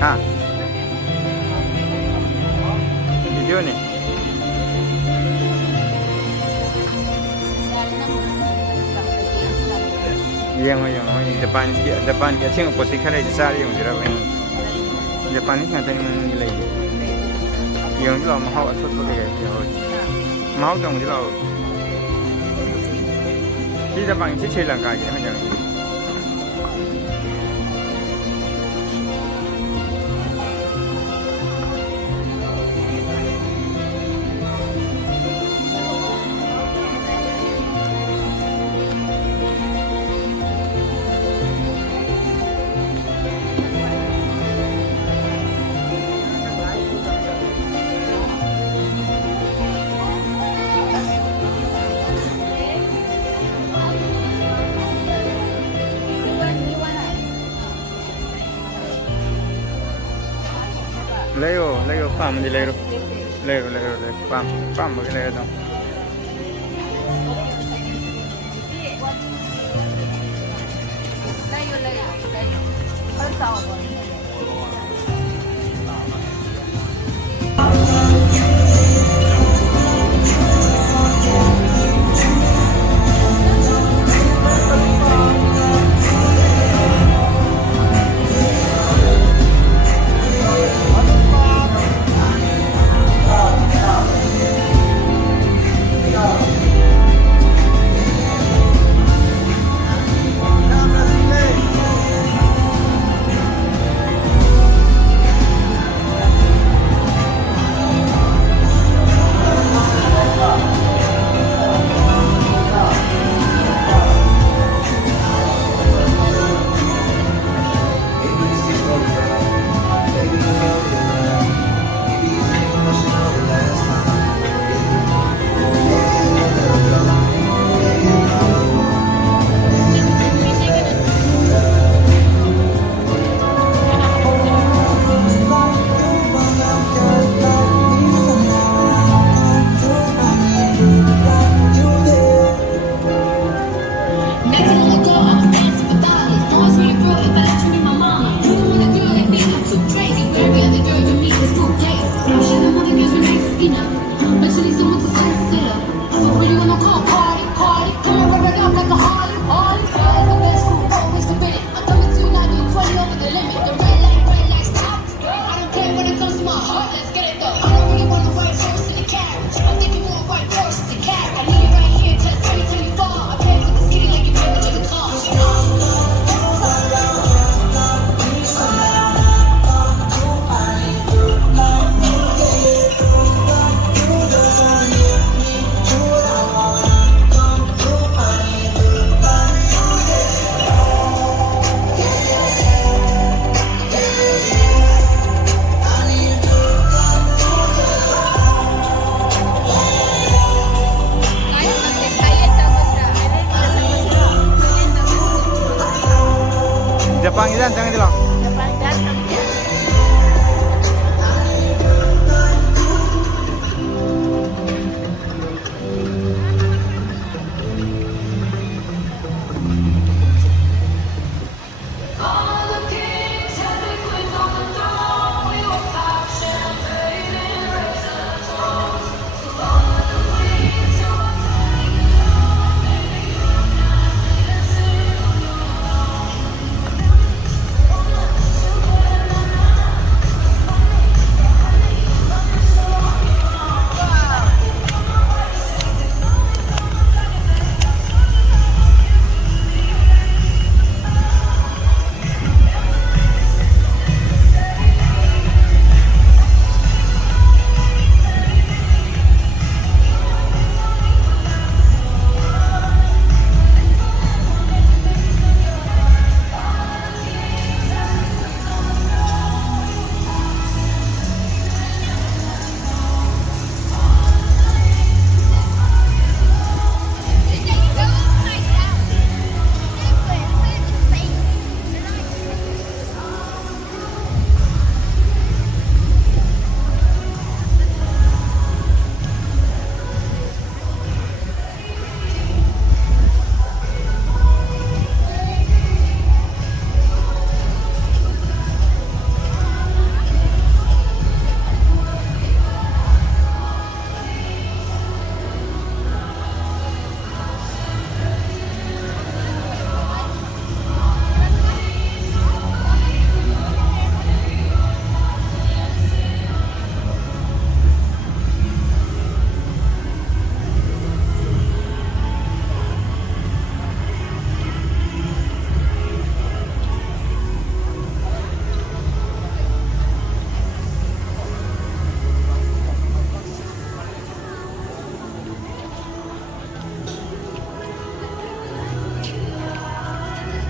हाँ वीडियो ने yang depan dia tengok posisi kali di sana yang jauh ini depan ini nanti yang lagi yang jauh mahal atau tu lagi jauh mahal dong jauh di depan ini Sri Lanka je macam Leo pam di leo pam bagi leo dong Jepang itu jangan itu loh. Jepang dan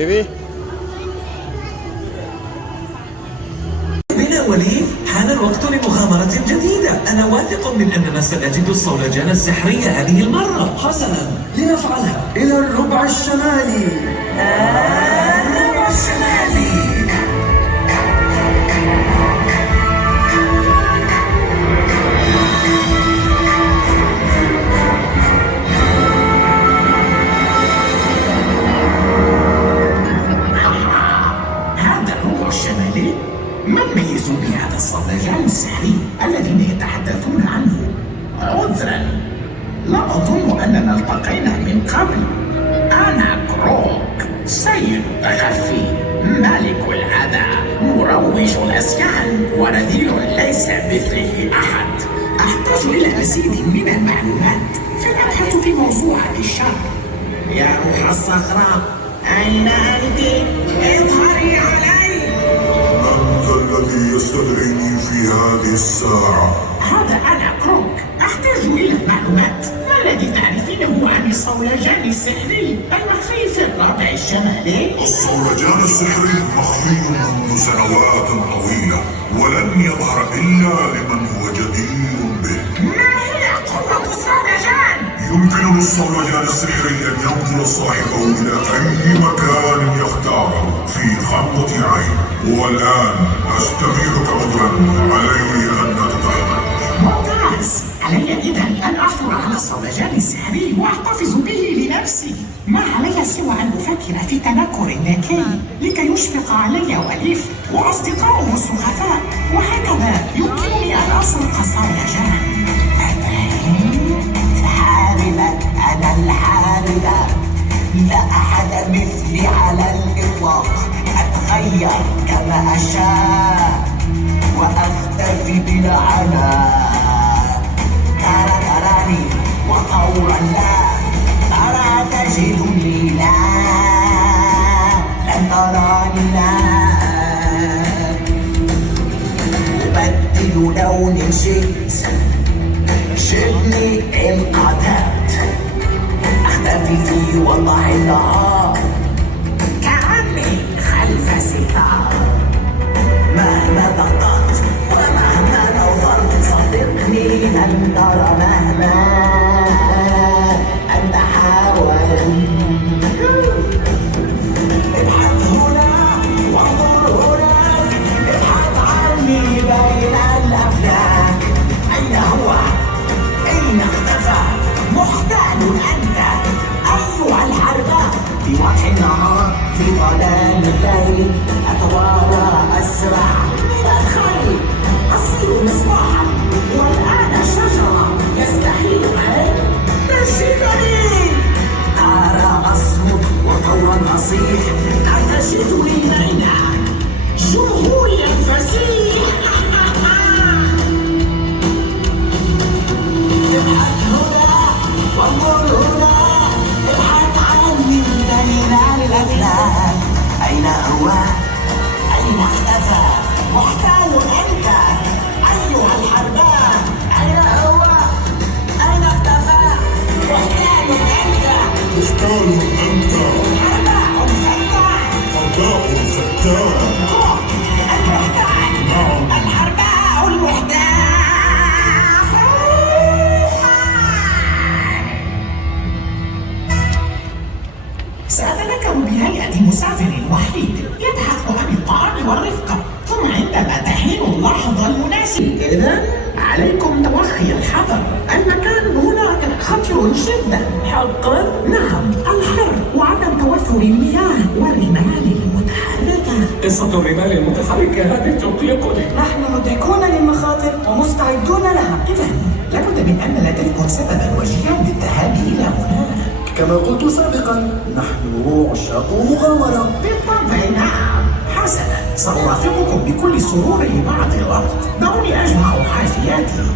بيبي بنا وليد، حان الوقت لمغامرة جديدة. أنا واثق من أننا سنجد الصولجان السحري هذه المرة. حسنا، لنفعلها. إلى الربع الشمالي. الربع الشمالي. هذا الربع الشمالي؟ ما الميز بهذا الصولجان السحري الذين يتحدثون عنه؟ عذرا، لا أظن أننا التقينا من قبل. أنا كروك، سيد التخفي، ملك العذاب، مروج الأسكان، ورذيل ليس مثله أحد. أحتاج إلى مزيد من المعلومات فنبحث في موضوعة الشر. يا روح الصخرة، أين أنت؟ اظهري علي. من ذا الذي يستدعيني في هذه الساعة؟ هذا أنا كروك، أحتاج إلى المعلومات. ما الذي تعرفينه عن الصولجان السحري المخفي في الربع الشمالي؟ الصولجان السحري مخفي منذ سنوات طويلة، ولن يظهر إلا لمن هو جدير به. ما هي قوة الصولجان؟ يمكن للصولجان السحري أن ينقل صاحبه إلى أي مكان يختاره في غمضة عين. والآن أستميلك عذرا، علي أن نتحرك. ممتاز، علي إذا أن أحفر على الصولجان السحري وأحتفظ به لنفسي. ما علي سوى أن أفكر في تنكر ذكي لكي يشفق علي وليف وأصدقائه السخفاء، وهكذا يمكنني أن أسرق الصولجان. الحاربة، أنا الحاربة، لا أحد مثلي على الإطلاق. أتغير كما أشاء وأختفي بلا عناء. تراني وقورا لا ترى تجدني، لا لن تراني، لا أبدل لون شئت، شدني إن قدرت، أختفي في وضع النهار كأني خلف ستار. مهما دققت ومهما نظرت صدقني لن ترى مهما أنت حاولت. ابحث هنا وانظر هناك، ابحث عني بين الأفلاك. أين هو؟ أين اختفى؟ محتال أنت أيها الحربة. في وضح النهار، في ظلام الليل، أتوارى أسرع من الخيل. أصير مصباحا والآن شجرة يستحيل علي تشدني. أرى أصمت وطورا أصيح، أنتشدني بينك جمهوري الفسيح. ابحث هنا وانظر هنا، ابحث عني بين الأفلاك. أين هو؟ أين اختفى؟ محتال أنت أيها الحربان. أين هو؟ أين اختفى؟ محتال أنت. محتال أنت. حرباء فتان. حرباء فتان. المحتال. نعم. الحرباء المحتال. سأتذكر بهيئة مسافر وحيد يبحث عن الطعام والرفقة، ثم عندما تحين اللحظة المناسبة إذن عليكم توخي الحذر. المكان هناك خطر جدا. حقا؟ نعم، الحر وعدم توفر المياه والرمال المتحركة. قصة الرمال المتحركة هذه تقلقني. نحن مدركون للمخاطر ومستعدون لها. إذن لابد من أن لديكم سببا وجيها للذهاب إلى هناك. كما قلت سابقا، نحن عشاق مغامرة. بالطبع نعم. حسنا، سأرافقكم بكل سرور لبعض الوقت. دعوني أجمع حاجياتي.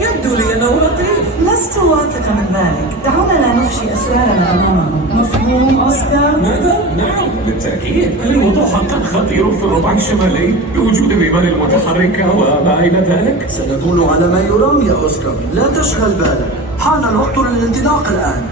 يبدو لي أنه لطيف. لست واثقة من ذلك. دعونا لا نفشي أسرارنا أمامهم. مفهوم أوسكار؟ ماذا؟ نعم بالتأكيد. هل الوضوح حقا خطير في الربع الشمالي بوجود الرمال المتحركة وما إلى ذلك؟ سنكون على ما يرام يا أوسكار، لا تشغل بالك. حان الوقت للانطلاق الآن.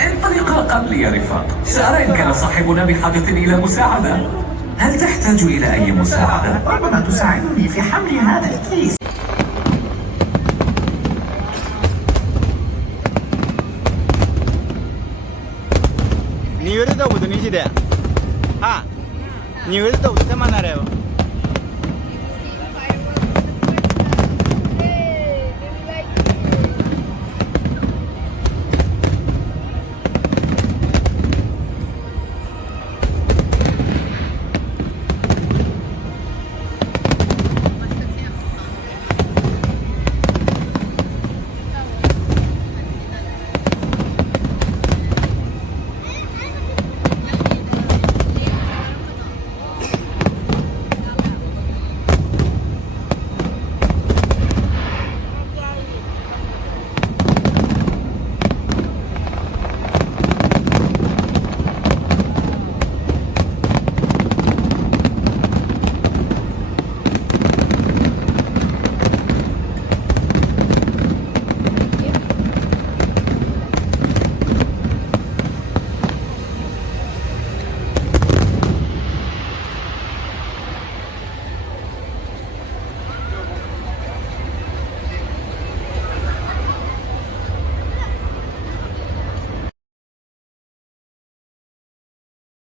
انطلق قبلي يا رفاق. سأرى إن كان صاحبنا بحاجة إلى مساعدة. هل تحتاج إلى أي مساعدة؟ ربما تساعدني في حمل هذا الكيس. Ni yore da budu ni jide. Ha. Ni yore da budu ta mana rewa.